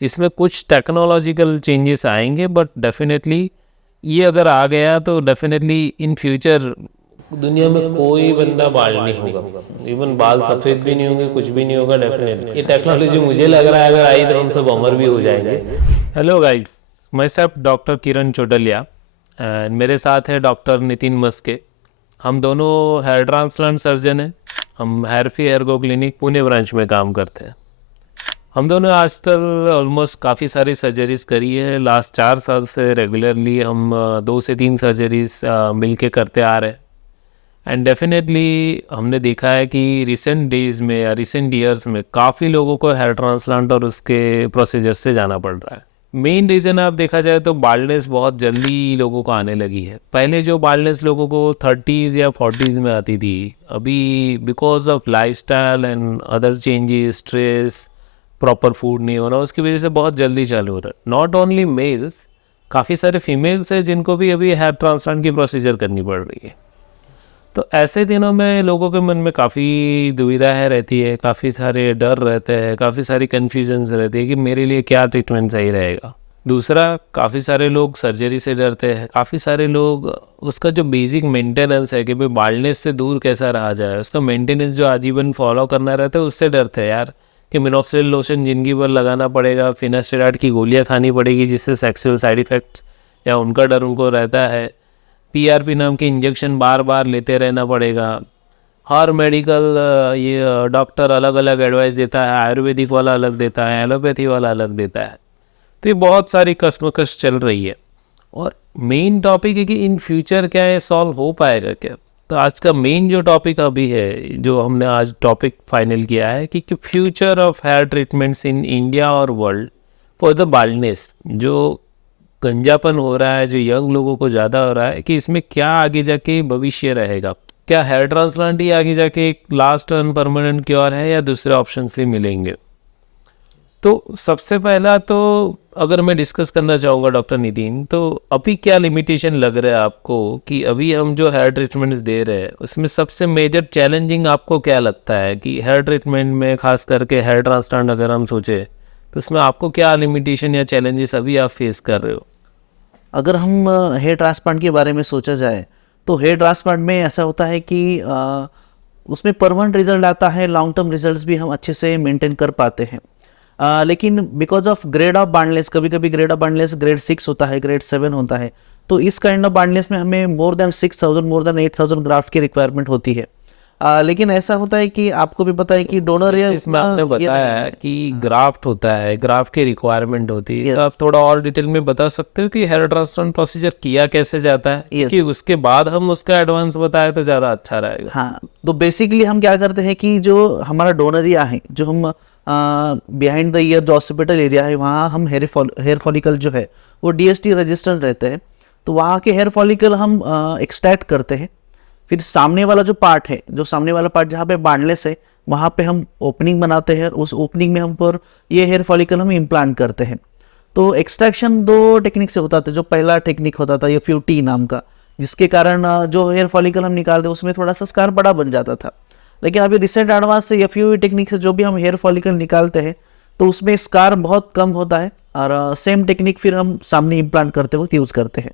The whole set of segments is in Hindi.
इसमें कुछ टेक्नोलॉजिकल चेंजेस आएंगे, बट डेफिनेटली ये अगर आ गया तो डेफिनेटली इन फ्यूचर दुनिया में कोई बंदा बाल नहीं होगा, इवन बाल सफ़ेद भी नहीं होंगे, कुछ भी नहीं होगा। डेफिनेटली ये टेक्नोलॉजी मुझे लग रहा है अगर आई तो हम सब अमर भी हो जाएंगे। हेलो गाइस, मैं सब डॉक्टर किरण चौडलिया एंड मेरे साथ है डॉक्टर नितिन मस्के। हम दोनों हेयर ट्रांसप्लांट सर्जन हैं। हम हेयरफी एर्गो क्लिनिक पुणे ब्रांच में काम करते हैं। हम दोनों आज तक ऑलमोस्ट काफ़ी सारी सर्जरीज करी है। लास्ट 4 साल से रेगुलरली हम 2 से 3 सर्जरीज मिल के करते आ रहे हैं। एंड डेफिनेटली हमने देखा है कि रिसेंट डेज में या रिसेंट ईयर्स में काफ़ी लोगों को हेयर ट्रांसप्लांट और उसके प्रोसीजर से जाना पड़ रहा है। मेन रीज़न आप देखा जाए तो बाल्डनेस बहुत जल्दी लोगों को आने लगी है। पहले जो बाल्डनेस लोगों को 30s या 40s में आती थी, अभी because of lifestyle and other changes, stress, proper food नहीं होना, उसकी वजह से बहुत जल्दी चालू हो रहा है। नॉट ओनली मेल्स, काफ़ी सारे फीमेल्स हैं जिनको भी अभी हेयर ट्रांसप्लांट की प्रोसीजर करनी पड़ रही है। तो ऐसे दिनों में लोगों के मन में काफ़ी दुविधा है रहती है, काफ़ी सारे डर रहते हैं, काफ़ी सारी कन्फ्यूजन्स रहती है कि मेरे लिए क्या ट्रीटमेंट सही रहेगा। दूसरा, काफ़ी सारे लोग सर्जरी से डरते हैं। काफ़ी सारे लोग उसका जो बेसिक मेंटेनेंस है कि भाई बाल्डनेस से दूर कैसा रहा जाए, उसका मेंटेनेंस जो आजीवन फॉलो करना रहता है, उससे डरते हैं यार कि मिनोक्सिल लोशन जिंदगी भर लगाना पड़ेगा, फिनास्टेरॉइड की गोलियाँ खानी पड़ेगी जिससे सेक्सुअल साइड इफ़ेक्ट्स या उनका डर उनको रहता है। पीआरपी नाम के इंजेक्शन बार बार लेते रहना पड़ेगा। हर मेडिकल ये डॉक्टर अलग अलग एडवाइस देता है, आयुर्वेदिक वाला अलग देता है, एलोपैथी वाला अलग देता है। तो ये बहुत सारी कश्मकश चल रही है। और मेन टॉपिक है कि इन फ्यूचर क्या ये सॉल्व हो पाएगा क्या। तो आज का मेन जो टॉपिक अभी है, जो हमने आज टॉपिक फाइनल किया है कि future of hair treatments in India और वर्ल्ड फॉर द बाल्डनेस। जो गंजापन हो रहा है, जो यंग लोगों को ज़्यादा हो रहा है, कि इसमें क्या आगे जाके भविष्य रहेगा। क्या हेयर ट्रांसप्लांट ही आगे जाके एक लास्ट एंड परमानेंट क्योर है या दूसरे ऑप्शंस भी मिलेंगे। तो सबसे पहला तो अगर मैं डिस्कस करना चाहूँगा डॉक्टर नितिन, तो अभी क्या लिमिटेशन लग रहा है आपको कि अभी हम जो हेयर ट्रीटमेंट्स दे रहे हैं उसमें सबसे मेजर चैलेंजिंग आपको क्या लगता है कि हेयर ट्रीटमेंट में, खास करके हेयर ट्रांसप्लांट अगर हम सोचें तो उसमें आपको क्या लिमिटेशन या चैलेंजेस अभी आप फेस कर रहे हो। अगर हम हेयर ट्रांसप्लांट के बारे में सोचा जाए तो हेयर ट्रांसप्लांट में ऐसा होता है कि उसमें परमानेंट रिजल्ट आता है, लॉन्ग टर्म रिजल्ट्स भी हम अच्छे से मेंटेन कर पाते हैं। लेकिन बिकॉज ऑफ ग्रेड ऑफ बांडलेस, कभी कभी ग्रेड ऑफ बांडलेस ग्रेड 6 होता है, ग्रेड 7 होता है। तो इस काइंड ऑफ बांडलेस में हमें more than 6,000, more than 8,000 graft की रिक्वायरमेंट होती है। लेकिन ऐसा होता है कि आपको भी पता है कि डोनर या इसमें आपने बताया है कि ग्राफ्ट होता है, ग्राफ्ट की रिक्वायरमेंट होती है, तो आप थोड़ा और डिटेल में बता सकते हो कि हेयर ट्रांसप्लांट प्रोसीजर किया कैसे जाता है, कि उसके बाद हम उसका एडवांस बताए तो ज़्यादा अच्छा रहेगा। हाँ, तो बेसिकली हम क्या करते हैं कि जो हमारा डोनरिया है, जो हम बिहाइंड द ईयर जो हॉस्पिटल एरिया है, वहाँ हम हेयर फॉलिकल जो है वो डीएसटी रजिस्टर्ड रहते हैं। तो वहाँ के हेयर फॉलिकल हम एक्सट्रैक्ट करते हैं। फिर सामने वाला जो पार्ट है, जो सामने वाला पार्ट जहाँ पे बांडलेस है, वहाँ पे हम ओपनिंग बनाते हैं। उस ओपनिंग में हम पर ये हेयर फॉलिकल हम इम्प्लांट करते हैं। तो एक्सट्रैक्शन 2 टेक्निक से होता था। जो पहला टेक्निक होता था ये फ्यूटी नाम का, जिसके कारण जो हेयर फॉलिकल हम निकालते उसमें थोड़ा सा स्कार बड़ा बन जाता था। लेकिन अभी रिसेंट एडवांस से एफयूवी टेक्निक से जो भी हम हेयर फॉलिकल निकालते हैं तो उसमें स्कार बहुत कम होता है। और सेम टेक्निक फिर हम सामने इम्प्लांट करते वक्त यूज़ करते हैं।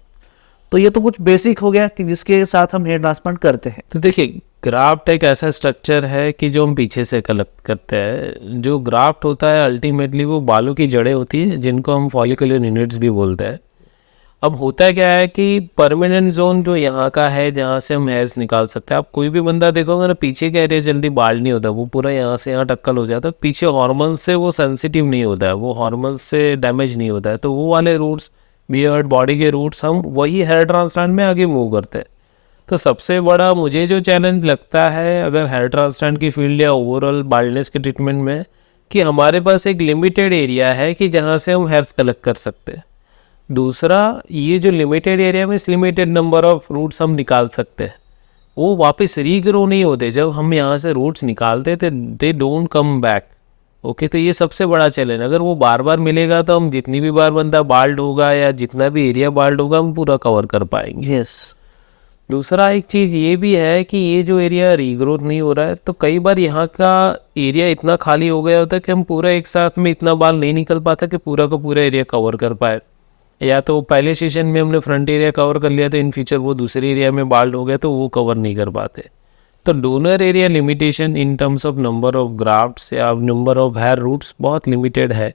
तो ये तो कुछ बेसिक हो गया कि जिसके साथ हम हेयर ट्रांसप्लांट करते हैं। तो देखिए, ग्राफ्ट एक ऐसा स्ट्रक्चर है कि जो हम पीछे से कलेक्ट करते हैं। जो ग्राफ्ट होता है अल्टीमेटली वो बालों की जड़ें होती है, जिनको हम फॉलिकुलर यूनिट्स भी बोलते हैं। अब होता क्या है कि परमानेंट जोन जो यहाँ का है, जहाँ से हम हेयर्स निकाल सकते हैं, आप कोई भी बंदा देखोगे ना, पीछे का एरिया जल्दी बाल नहीं होता, वो पूरा यहाँ से यहाँ टक्कल हो जाता है। पीछे हॉर्मोन्स से वो सेंसिटिव नहीं होता है, वो हॉर्मोन्स से डैमेज नहीं होता है। तो वो वाले रूट्स, बियर्ड, बॉडी के रूट्स, हम वही हेयर ट्रांसप्लांट में आगे मूव करते हैं। तो सबसे बड़ा मुझे जो चैलेंज लगता है अगर हेयर ट्रांसप्लांट की फील्ड या ओवरऑल बाल्डनेस के ट्रीटमेंट में, कि हमारे पास एक लिमिटेड एरिया है कि जहाँ से हम हेयर्स कलेक्ट कर सकते हैं। दूसरा, ये जो लिमिटेड एरिया में लिमिटेड नंबर ऑफ रूट्स हम निकाल सकते हैं, वो वापस रीग्रो नहीं होते। जब हम यहाँ से रूट्स निकालते थे, they don't come back. Okay, तो ये सबसे बड़ा चैलेंज। अगर वो बार बार मिलेगा तो हम जितनी भी बार बंदा बाल्ड होगा या जितना भी एरिया बाल्ड होगा हम पूरा कवर कर पाएंगे। यस। दूसरा एक चीज़ ये भी है कि ये जो एरिया रीग्रोथ नहीं हो रहा है, तो कई बार यहाँ का एरिया इतना खाली हो गया होता है कि हम पूरा एक साथ में इतना बाल नहीं निकल पाता कि पूरा का पूरा एरिया कवर कर पाए। या तो पहले सेशन में हमने फ्रंट एरिया कवर कर लिया तो इन फ्यूचर वो दूसरे एरिया में बाल्ड हो गया तो वो कवर नहीं कर पाते। तो donor area limitation in terms of number of grafts या नंबर ऑफ हेयर रूट्स बहुत लिमिटेड है।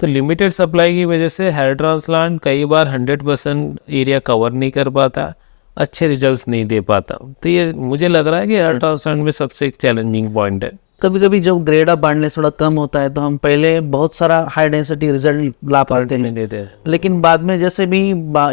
तो लिमिटेड सप्लाई की वजह से हेयर ट्रांसप्लांट कई बार 100% एरिया कवर नहीं कर पाता, अच्छे रिजल्ट्स नहीं दे पाता। तो ये मुझे लग रहा है कि हेयर ट्रांसप्लांट में सबसे एक चैलेंजिंग पॉइंट है। कभी कभी जब ग्रेड ऑफ बार्डनेस थोड़ा कम होता है तो हम पहले बहुत सारा हाई डेंसिटी रिजल्ट ला पाते हैं, देते हैं लेकिन बाद में जैसे भी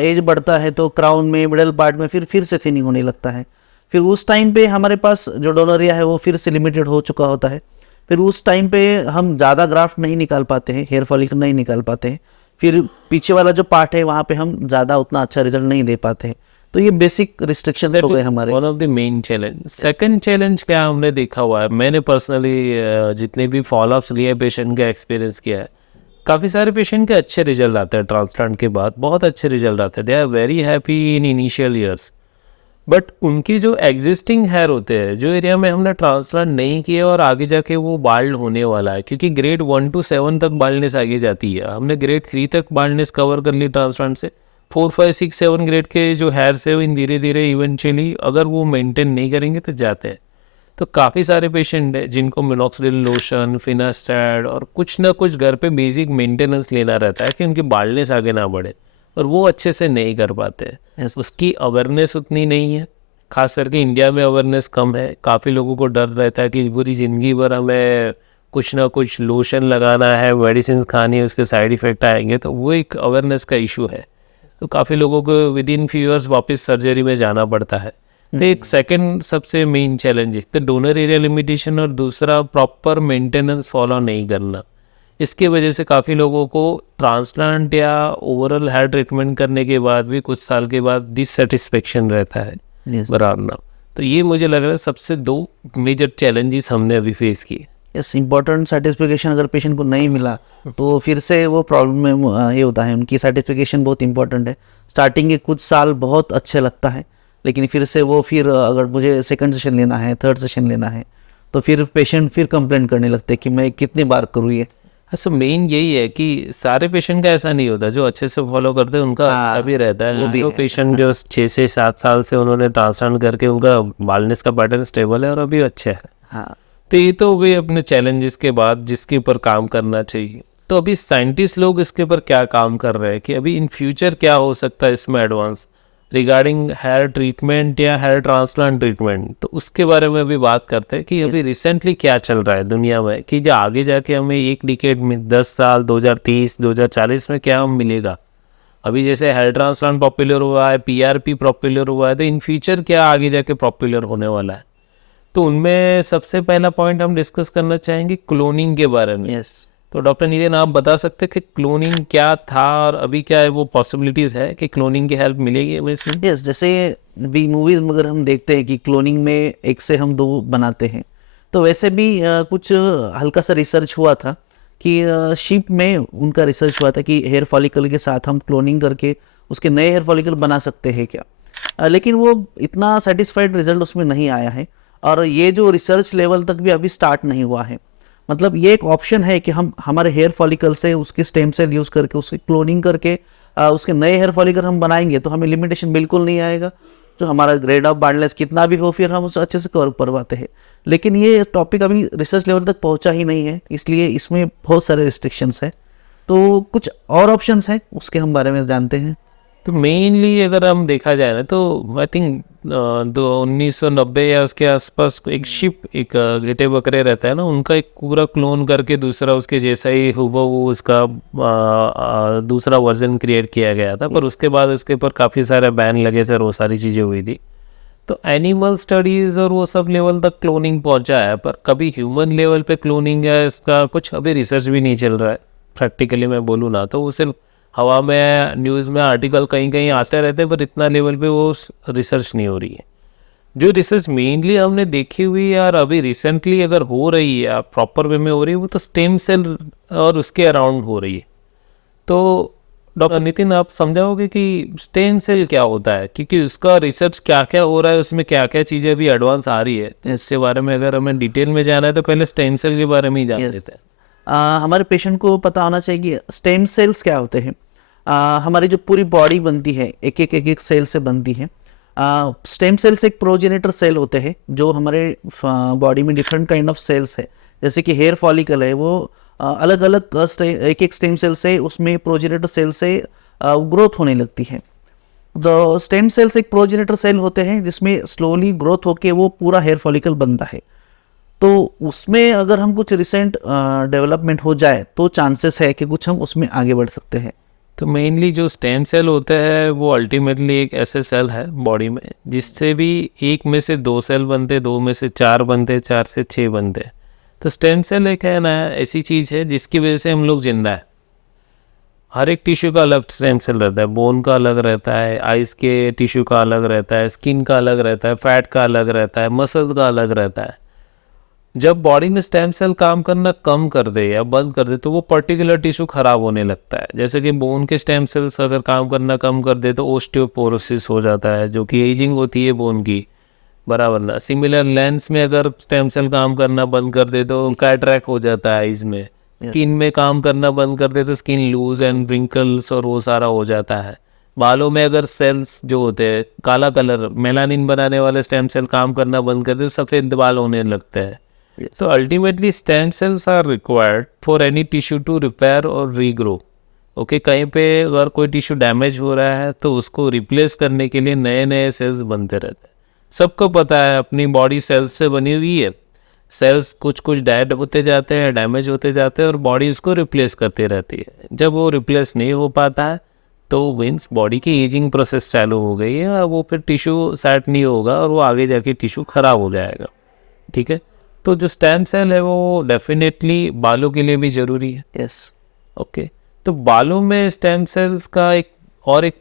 एज बढ़ता है तो क्राउन में मिडल पार्ट में फिर से थिनिंग होने लगता है। फिर उस टाइम पे हमारे पास जो डोनरिया है वो फिर से लिमिटेड हो चुका होता है। फिर उस टाइम पे हम ज़्यादा ग्राफ्ट नहीं निकाल पाते हैं, हेयर फॉलिकल नहीं निकाल पाते हैं। फिर पीछे वाला जो पार्ट है वहाँ पे हम ज़्यादा उतना अच्छा रिजल्ट नहीं दे पाते हैं। तो ये बेसिक रिस्ट्रिक्शन हो गए हमारे। One of the main challenge. Second challenge क्या हमने देखा हुआ है, मैंने पर्सनली जितने भी फॉलोअप्स लिए पेशेंट का एक्सपीरियंस किया है, काफ़ी सारे पेशेंट के अच्छे रिजल्ट आते हैं ट्रांसप्लांट के बाद, बहुत अच्छे रिजल्ट आते हैं। They are very happy in initial years. But उनकी जो एग्जिस्टिंग हेयर होते हैं, जो एरिया में हमने ट्रांसप्लांट नहीं किया और आगे जाके वो बाल्ड होने वाला है, क्योंकि ग्रेड 1 to 7 तक बाल्डनेस आगे जाती है। हमने ग्रेड 3 तक बाल्डनेस कवर कर ली ट्रांसप्लांट से। 4, 5, 6, 7 ग्रेड के जो हेयर्स है वो इन धीरे धीरे इवेंचुअली अगर वो मेंटेन नहीं करेंगे तो जाते हैं। तो काफ़ी सारे पेशेंट हैं जिनको मिनॉक्सिडिल लोशन, फिनास्टैड और कुछ ना कुछ घर पे बेसिक मेंटेनेंस लेना रहता है कि उनकी बाल्डनेस आगे ना बढ़े, और वो अच्छे से नहीं कर पाते हैं। Yes. उसकी अवेयरनेस उतनी नहीं है, खास करके इंडिया में अवेयरनेस कम है। काफ़ी लोगों को डर रहता है कि पूरी ज़िंदगी भर हमें कुछ ना कुछ लोशन लगाना है, मेडिसिन खानी है, उसके साइड इफ़ेक्ट आएंगे, तो वो एक अवेयरनेस का इशू है। तो काफ़ी लोगों को विद इन फ्यू ईयर्स वापस सर्जरी में जाना पड़ता है। तो एक सेकंड सबसे मेन चैलेंज है तो डोनर एरिया लिमिटेशन, और दूसरा प्रॉपर मेंटेनेंस फॉलो नहीं करना। इसकी वजह से काफ़ी लोगों को ट्रांसप्लांट या ओवरऑल हेयर ट्रीटमेंट करने के बाद भी कुछ साल के बाद डिससेटिस्फेक्शन रहता है Yes. बराबर। तो ये मुझे लग रहा है सबसे 2 मेजर चैलेंजेस हमने अभी फेस किए। यस, इम्पोर्टेंट सर्टिफिकेशन अगर पेशेंट को नहीं मिला तो फिर से वो प्रॉब्लम में ये होता है। उनकी सर्टिफिकेशन बहुत इंपॉर्टेंट है। स्टार्टिंग के कुछ साल बहुत अच्छे लगता है, लेकिन फिर से वो फिर अगर मुझे सेकंड सेशन लेना है, थर्ड सेशन लेना है, तो फिर पेशेंट फिर कंप्लेंट करने लगते हैं कि मैं कितनी बार करूँ ये। सो मेन यही है कि सारे पेशेंट का ऐसा नहीं होता, जो अच्छे से फॉलो करते हैं उनका अच्छा भी रहता है। वो भी जो है। पेशेंट जो 6 से 7 साल से उन्होंने ट्रांसप्लांट करके उनका बाल्डनेस का पैटर्न स्टेबल है और अभी अच्छा है। हाँ, तो ये तो वे अपने चैलेंजेस के बाद जिसके ऊपर काम करना चाहिए। तो अभी साइंटिस्ट लोग इसके ऊपर क्या काम कर रहे हैं कि अभी इन फ्यूचर क्या हो सकता है इसमें एडवांस रिगार्डिंग हेयर ट्रीटमेंट या हेयर ट्रांसप्लांट ट्रीटमेंट, तो उसके बारे में अभी बात करते हैं कि अभी रिसेंटली क्या चल रहा है दुनिया में, कि जो आगे जाके हमें एक डिकेड में 10 साल 2030 2040 में क्या हम मिलेगा। अभी जैसे हेयर ट्रांसप्लांट पॉपुलर हुआ है, PRP पॉपुलर हुआ है, तो इन फ्यूचर क्या आगे जाके पॉपुलर होने वाला है। तो उनमें सबसे पहला पॉइंट हम डिस्कस करना चाहेंगे क्लोनिंग के बारे में। यस। तो डॉक्टर नीरेन, आप बता सकते हैं कि क्लोनिंग क्या था और अभी क्या है, वो पॉसिबिलिटीज़ है कि क्लोनिंग की हेल्प मिलेगी हमें इसमें? यस, जैसे भी मूवीज में अगर हम देखते हैं कि क्लोनिंग में एक से हम 2 बनाते हैं, तो वैसे भी कुछ हल्का सा रिसर्च हुआ था कि शीप में उनका रिसर्च हुआ था कि हेयर फॉलिकल के साथ हम क्लोनिंग करके उसके नए हेयर फॉलिकल बना सकते हैं क्या। लेकिन वो इतना सेटिस्फाइड रिजल्ट उसमें नहीं आया है, और ये जो रिसर्च लेवल तक भी अभी स्टार्ट नहीं हुआ है। मतलब ये एक ऑप्शन है कि हम हमारे हेयर फॉलिकल से उसके स्टेम सेल यूज़ करके उसकी क्लोनिंग करके उसके नए हेयर फॉलिकल हम बनाएंगे तो हमें लिमिटेशन बिल्कुल नहीं आएगा। जो हमारा ग्रेड ऑफ बार्डनेस कितना भी हो फिर हम उसे अच्छे से कवर करवाते हैं। लेकिन ये टॉपिक अभी रिसर्च लेवल तक पहुंचा ही नहीं है, इसलिए इसमें बहुत सारे रिस्ट्रिक्शंस है। तो कुछ और ऑप्शंस हैं, उसके हम बारे में जानते हैं। तो मेनली अगर हम देखा जाए ना तो आई थिंक 1990 या उसके आसपास एक शिप, एक गेटे बकरे रहता है ना, उनका एक पूरा क्लोन करके दूसरा उसके जैसा ही हूबहू उसका दूसरा वर्जन क्रिएट किया गया था। पर उसके बाद इसके ऊपर काफ़ी सारे बैन लगे थे और वो सारी चीज़ें हुई थी। तो एनिमल स्टडीज़ और वो सब लेवल तक क्लोनिंग पहुंचा है, पर कभी ह्यूमन लेवल पे क्लोनिंग है इसका कुछ अभी रिसर्च भी नहीं चल रहा है। प्रैक्टिकली मैं बोलूँ ना तो वो सिर्फ हवा में, न्यूज़ में आर्टिकल कहीं कहीं आते रहते हैं, पर इतना लेवल पे वो रिसर्च नहीं हो रही है। जो रिसर्च मेनली हमने देखी हुई है और अभी रिसेंटली अगर हो रही है, प्रॉपर वे में हो रही है, वो तो स्टेम सेल और उसके अराउंड हो रही है। तो डॉक्टर नितिन, आप समझाओगे कि स्टेम सेल क्या होता है, क्योंकि उसका रिसर्च क्या क्या हो रहा है, उसमें क्या क्या चीज़ें अभी एडवांस आ रही है, इसके बारे में अगर हमें डिटेल में जाना है तो पहले स्टेम सेल के बारे में ही जान लेते हैं। हमारे पेशेंट को पता होना चाहिए कि स्टेम सेल्स क्या होते हैं। हमारी जो पूरी बॉडी बनती है एक एक सेल से बनती है। स्टेम सेल्स एक प्रोजेनेटर सेल होते हैं जो हमारे बॉडी में डिफरेंट काइंड ऑफ सेल्स है। जैसे कि हेयर फॉलिकल है, वो अलग अलग एक एक स्टेम सेल से, उसमें प्रोजेनेटर सेल से ग्रोथ होने लगती है। तो स्टेम सेल्स एक प्रोजेनेटर सेल होते हैं जिसमें स्लोली ग्रोथ होके वो पूरा हेयर फॉलिकल बनता है। तो उसमें अगर हम कुछ रिसेंट डेवलपमेंट हो जाए तो चांसेस है कि कुछ हम उसमें आगे बढ़ सकते हैं। तो मेनली जो स्टेम सेल होता है वो अल्टीमेटली एक ऐसे सेल है बॉडी में जिससे भी एक में से 2 सेल बनते, 2 में से 4 बनते, 4 से 6 बनते। तो स्टेम सेल एक है ना ऐसी चीज़ है जिसकी वजह से हम लोग जिंदा है। हर एक टिश्यू का अलग स्टेम सेल रहता है, बोन का अलग रहता है, आइज़ के टिश्यू का अलग रहता है, स्किन का अलग रहता है, फैट का अलग रहता है, मसल का अलग रहता है। जब बॉडी में स्टेम सेल काम करना कम कर दे या बंद कर दे तो वो पर्टिकुलर टिश्यू खराब होने लगता है। जैसे कि बोन के स्टेम सेल्स अगर काम करना कम कर दे तो ओस्टियोपोरोसिस हो जाता है, जो कि एजिंग होती है बोन की, बराबर ना। सिमिलर लेंस में अगर स्टेम सेल काम करना बंद कर दे तो कैटरैक्ट हो जाता है आइज में। स्किन में काम करना बंद कर दे तो स्किन लूज एंड रिंकल्स और वो सारा हो जाता है। बालों में अगर सेल्स जो होते हैं काला कलर मेलानिन बनाने वाले स्टेम सेल काम करना बंद कर दे तो सफ़ेद बाल होने लगते हैं। So ultimately stem cells are required for any tissue to repair or regrow. Okay, कहीं पे अगर कोई टिश्यू डैमेज हो रहा है तो उसको रिप्लेस करने के लिए नए नए सेल्स बनते रहते हैं। सबको पता है अपनी बॉडी सेल्स से बनी हुई है। सेल्स कुछ कुछ डेड होते जाते हैं, डैमेज होते जाते हैं और बॉडी उसको रिप्लेस करती रहती है। जब वो रिप्लेस नहीं हो पाता है तो मीन्स बॉडी की एजिंग प्रोसेस चालू हो गई है और वो फिर टिश्यू सेट नहीं होगा और वो आगे जाके टिश्यू खराब हो जाएगा। ठीक है, तो जो स्टेम सेल है वो डेफिनेटली बालों के लिए भी ज़रूरी है। यस। ओके, तो बालों में स्टेम सेल्स का एक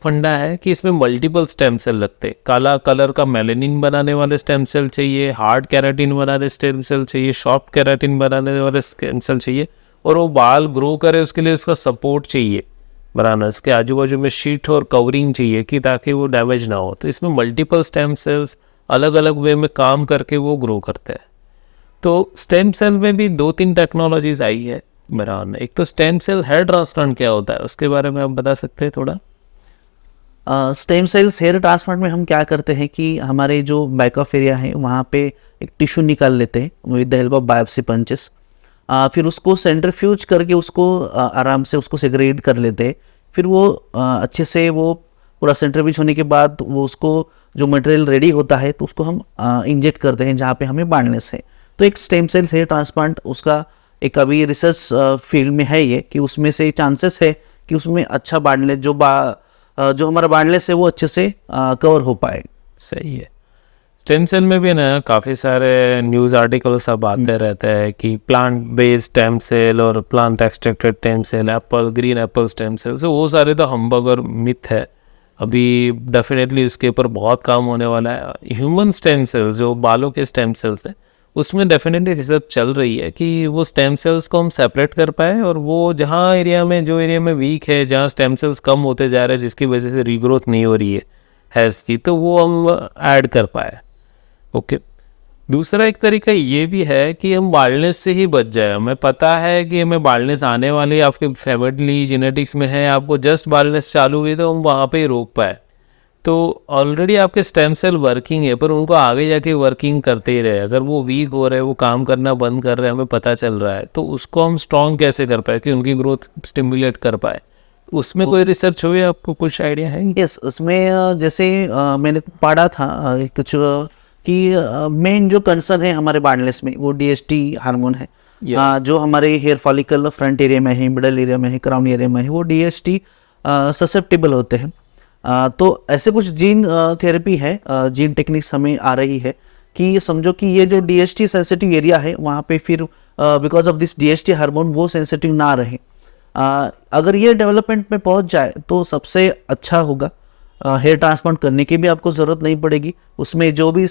फंडा है कि इसमें मल्टीपल स्टेम सेल लगते हैं। काला कलर का मेलानिन बनाने वाले स्टेम सेल चाहिए, हार्ड केराटिन बनाने स्टेम सेल चाहिए, सॉफ्ट केराटिन बनाने वाले स्टेम सेल चाहिए, और वो बाल ग्रो करे उसके लिए उसका सपोर्ट चाहिए बनाना। इसके आजू बाजू में शीट और कवरिंग चाहिए कि ताकि वो डैमेज ना हो। तो इसमें मल्टीपल स्टेम सेल्स अलग अलग वे में काम करके वो ग्रो करते हैं। तो स्टेम सेल में भी 2-3 टेक्नोलॉजीज आई है मेरा। एक तो स्टेम सेल हेयर ट्रांसप्लांट क्या होता है उसके बारे में आप बता सकते हैं थोड़ा? स्टेम सेल्स हेयर ट्रांसप्लांट में हम क्या करते हैं कि हमारे जो बैक ऑफ एरिया है वहाँ पे एक टिश्यू निकाल लेते हैं with the help of biopsy punches. फिर उसको सेंट्रीफ्यूज करके उसको आराम से उसको सेग्रीगेट कर लेते हैं। फिर वो अच्छे से वो पूरा सेंट्रीफ्यूज होने के बाद वो उसको जो मटेरियल रेडी होता है तो उसको हम इंजेक्ट करते हैं जहाँ पे हमें बांधनेस है। तो एक स्टेम सेल हेयर ट्रांसप्लांट उसका एक अभी रिसर्च फील्ड में है ये, कि उसमें से चांसेस है कि उसमें अच्छा बांधने जो हमारा बांधलेस है वो अच्छे से कवर हो पाए। सही है। स्टेम सेल में भी ना काफ़ी सारे न्यूज़ आर्टिकल सब आते रहते हैं कि प्लांट बेस्ड स्टेम सेल और plant extracted stem cell, apple green apple stem cell, so वो सारे तो हम्बग और मिथ है। अभी डेफिनेटली इसके ऊपर बहुत काम होने वाला है। ह्यूमन स्टेम सेल्स जो बालों के स्टेम सेल्स हैं उसमें डेफिनेटली रिसर्च चल रही है कि वो स्टेम सेल्स को हम सेपरेट कर पाए और वो जो एरिया में वीक है, जहाँ स्टेम सेल्स कम होते जा रहे हैं जिसकी वजह से रीग्रोथ नहीं हो रही है हेयर्स की, तो वो हम ऐड कर पाए। ओके, दूसरा एक तरीका ये भी है कि हम बाल्डनेस से ही बच जाए। हमें पता है कि हमें बाल्डनेस आने वाली है, आपके फैमिली जेनेटिक्स में है, आपको जस्ट बाल्डनेस चालू हुई तो हम वहाँ पे ही रोक पाए। तो ऑलरेडी आपके स्टेम सेल वर्किंग है पर उनको आगे जाके वर्किंग करते ही रहे। अगर वो वीक हो रहे हैं, वो काम करना बंद कर रहे हैं, हमें पता चल रहा है, तो उसको हम स्ट्रॉन्ग कैसे कर पाए कि उनकी ग्रोथ स्टिमुलेट कर पाए। उसमें कोई रिसर्च हुई, आपको कुछ आइडिया है? यस, उसमें जैसे मैंने पढ़ा था कुछ कि मेन जो कंसर्न है हमारे बार्डलेस में वो डीएसटी हार्मोन है। जो हमारे हेयर फॉलिकल फ्रंट एरिया में है, मिडल एरिया में है, क्राउन एरिया में है, वो डीएसटी ससेप्टेबल होते हैं। तो ऐसे कुछ जीन थेरेपी है, जीन टेक्निक्स हमें आ रही है कि समझो कि ये जो डीएसटी सेंसिटिव एरिया है वहाँ पे फिर because of this DST hormone वो सेंसिटिव ना रहे। अगर ये डेवलपमेंट में पहुँच जाए तो सबसे अच्छा होगा। हेयर ट्रांसप्लांट करने की भी आपको ज़रूरत नहीं पड़ेगी। उसमें जो भी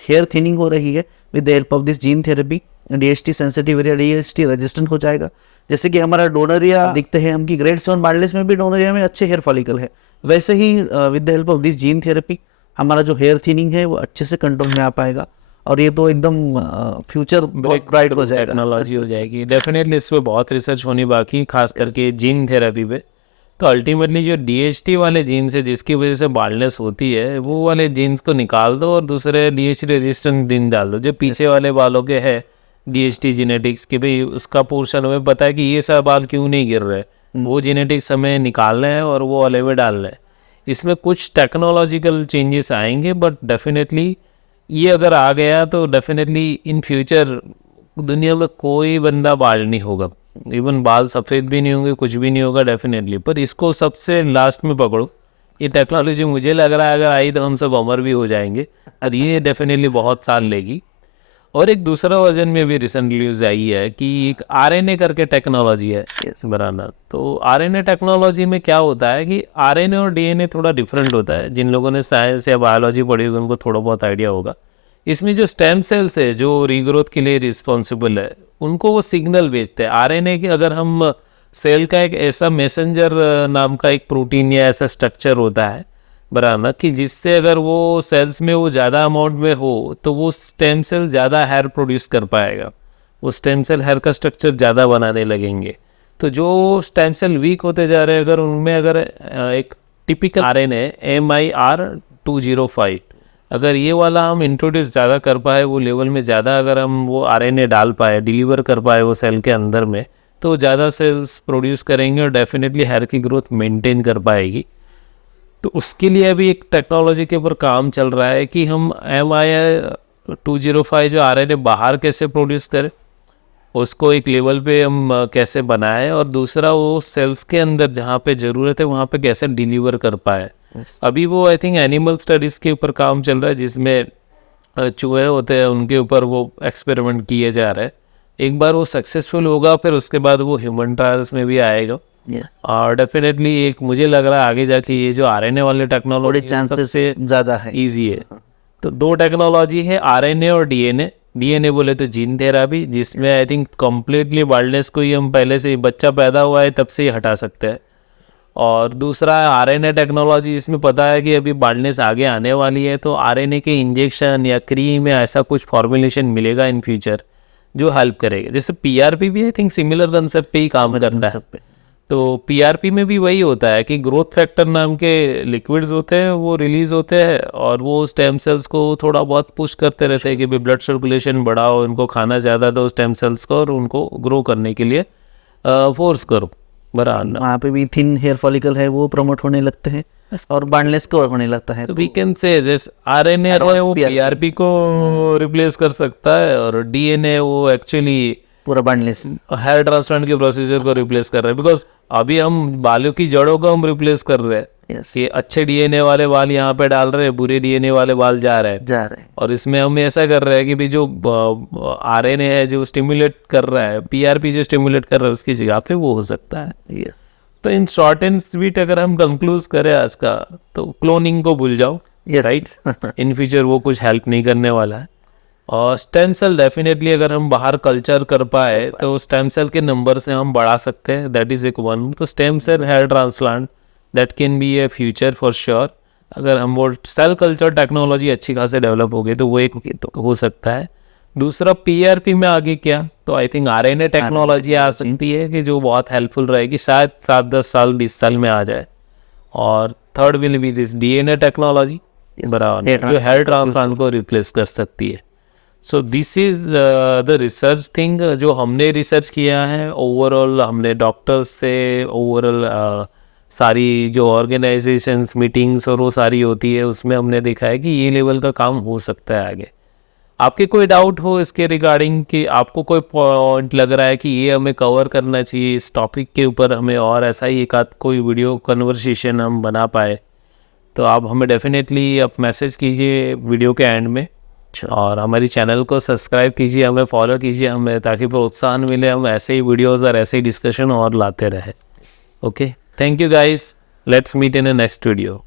हेयर थिनिंग हो रही है with the help of this gene therapy, DST sensitive area DST resistant हो जाएगा। जैसे कि हमारा डोनरिया दिखते हैं हम कि ग्रेड 7 बार्डलेस में भी डोनरिया में अच्छे हेयर फॉलिकल है, वैसे ही with the help of this gene therapy हमारा जो हेयर थिनिंग है वो अच्छे से कंट्रोल में आ पाएगा, और ये तो एकदम फ्यूचर बहुत ब्राइट हो जाएगा, टेक्नोलॉजी हो जाएगी। डेफिनेटली इस पर बहुत रिसर्च होनी बाकी, खास करके जीन थेरेपी पे। तो अल्टीमेटली जो DHT वाले जीन्स है जिसकी वजह से बाल्डनेस होती है, वो वाले जीन्स को निकाल दो और दूसरे DHT रेजिस्टेंट जीन डाल दो। जो पीछे वाले बालों के है DHT जेनेटिक्स के, भाई उसका पोर्शन हमें पता है कि ये सब बाल क्यों नहीं गिर रहे, वो जेनेटिक्स हमें निकालना है और वो वाले में डालना है। इसमें कुछ टेक्नोलॉजिकल चेंजेस आएंगे, बट डेफिनेटली ये अगर आ गया तो डेफिनेटली इन फ्यूचर दुनिया में कोई बंदा बाल नहीं होगा, इवन बाल सफ़ेद भी नहीं होंगे, कुछ भी नहीं होगा डेफिनेटली। पर इसको सबसे लास्ट में पकड़ो, ये टेक्नोलॉजी मुझे लग रहा है अगर आई तो हम सब अमर भी हो जाएंगे, और ये डेफिनेटली बहुत साल लेगी। और एक दूसरा वर्जन में भी रिसेंट न्यूज़ आई है कि एक RNA करके टेक्नोलॉजी है बनाना। तो RNA टेक्नोलॉजी में क्या होता है कि RNA और DNA थोड़ा डिफरेंट होता है। जिन लोगों ने साइंस या बायोलॉजी पढ़ी होगी उनको थोड़ा बहुत आइडिया होगा। इसमें जो स्टेम सेल्स है जो रीग्रोथ के लिए रिस्पॉन्सिबल है, उनको वो सिग्नल भेजते हैं। RNA के अगर हम सेल का एक ऐसा मैसेंजर नाम का एक प्रोटीन या ऐसा स्ट्रक्चर होता है बनाना कि जिससे अगर वो सेल्स में वो ज़्यादा अमाउंट में हो तो वो स्टेम सेल ज़्यादा हेयर प्रोड्यूस कर पाएगा, वो स्टेम सेल हेयर का स्ट्रक्चर ज़्यादा बनाने लगेंगे। तो जो स्टेम सेल वीक होते जा रहे हैं अगर उनमें अगर एक टिपिकल RNA MIR205 अगर ये वाला हम इंट्रोड्यूस ज़्यादा कर पाए, वो लेवल में ज़्यादा अगर हम वो RNA डाल पाए, डिलीवर कर पाए वो सेल के अंदर में, तो ज़्यादा सेल्स प्रोड्यूस करेंगे और डेफिनेटली हेयर की ग्रोथ मेंटेन कर पाएगी। तो उसके लिए अभी एक टेक्नोलॉजी के ऊपर काम चल रहा है कि हम MIR205 जो RNA बाहर कैसे प्रोड्यूस करें, उसको एक लेवल पे हम कैसे बनाएं, और दूसरा वो सेल्स के अंदर जहाँ पे ज़रूरत है वहाँ पे कैसे डिलीवर कर पाए। अभी वो आई थिंक एनिमल स्टडीज़ के ऊपर काम चल रहा है, जिसमें चूहे होते हैं उनके ऊपर वो एक्सपेरिमेंट किए जा रहे हैं। एक बार वो सक्सेसफुल होगा फिर उसके बाद वो ह्यूमन ट्रायल्स में भी आएगा। और डेफिनेटली एक मुझे लग रहा है आगे जाके ये जो RNA वाले टेक्नोलॉजी चांसेस ज़्यादा है, ईजी है। तो दो टेक्नोलॉजी है, RNA और DNA बोले तो जीन थेरापी, जिसमें आई थिंक कम्प्लीटली बाल्डनेस को ही हम पहले से बच्चा पैदा हुआ है तब से ही हटा सकते हैं। और दूसरा है RNA टेक्नोलॉजी, जिसमें पता है कि अभी बाल्डनेस आगे आने वाली है, तो RNA के इंजेक्शन या क्रीम या ऐसा कुछ फॉर्मुलेशन मिलेगा इन फ्यूचर जो हेल्प करेगा। जैसे PRP भी आई थिंक सिमिलर कंसेप्ट पे ही काम करता है। तो PRP में भी वही होता है कि ग्रोथ फैक्टर नाम के लिक्विड्स होते हैं, वो रिलीज होते हैं और वो स्टेम सेल्स को थोड़ा बहुत पुश करते रहते हैं कि भाई ब्लड सर्कुलेशन बढ़ाओ, इनको खाना ज़्यादा दो स्टेम सेल्स को और उनको ग्रो करने के लिए फोर्स करो बराबर। वहाँ पे भी थिन हेयर फॉलिकल है वो प्रमोट होने लगते हैं और बार्डनेस को होने लगता है। तो we can say this RNA है वो PRP को रिप्लेस कर सकता है, और DNA वो एक्चुअली पूरा बार्डनेस हेयर ट्रांसप्लांट के प्रोसीजर को रिप्लेस कर रहे हैं। बिकॉज अभी हम बालों की जड़ों को हम रिप्लेस कर रहे हैं कि अच्छे DNA वाले बाल यहाँ पे डाल रहे हैं, बुरे DNA वाले बाल जा रहे हैं। और इसमें हम ऐसा कर रहे हैं कि भी जो RNA है जो स्टिमुलेट कर रहा है, PRP जो स्टिमुलेट कर रहा है उसकी जगह पे वो हो सकता है। तो इन शॉर्ट एंड स्वीट अगर हम कंक्लूज करें आज का, तो क्लोनिंग को भूल जाओ, राइट। इन फ्यूचर वो कुछ हेल्प नहीं करने वाला है। और स्टेम सेल डेफिनेटली अगर हम बाहर कल्चर कर पाए तो स्टेम सेल के नंबर से हम बढ़ा सकते हैं, दैट इज एक वन। तो stem cell hair transplant that can be a future for sure. अगर हम वो सेल कल्चर टेक्नोलॉजी अच्छी खासे डेवलप हो गई तो वो एक तो हो सकता है। दूसरा PRP में आगे क्या, तो आई थिंक RNA टेक्नोलॉजी आ सकती है कि जो बहुत हेल्पफुल रहेगी, शायद 7-10 साल 20 साल में आ जाए। और third will be this DNA technology बराबर, जो हेयर ट्रांसप्लांट को रिप्लेस कर सकती है। So this is the research thing जो हमने रिसर्च किया है। ओवरऑल हमने डॉक्टर्स से ओवरऑल सारी जो ऑर्गेनाइजेशंस मीटिंग्स और वो सारी होती है उसमें हमने देखा है कि ये लेवल का काम हो सकता है आगे। आपके कोई डाउट हो इसके रिगार्डिंग कि आपको कोई पॉइंट लग रहा है कि ये हमें कवर करना चाहिए इस टॉपिक के ऊपर, हमें और ऐसा ही एक आध कोई वीडियो कन्वर्सेशन हम बना पाए, तो आप हमें डेफिनेटली आप मैसेज कीजिए वीडियो के एंड में। और हमारी चैनल को सब्सक्राइब कीजिए, हमें फॉलो कीजिए हमें, ताकि प्रोत्साहन मिले, हम ऐसे ही वीडियोस और ऐसे ही डिस्कशन और लाते रहे। Okay, thank you guys, let's meet in a next video.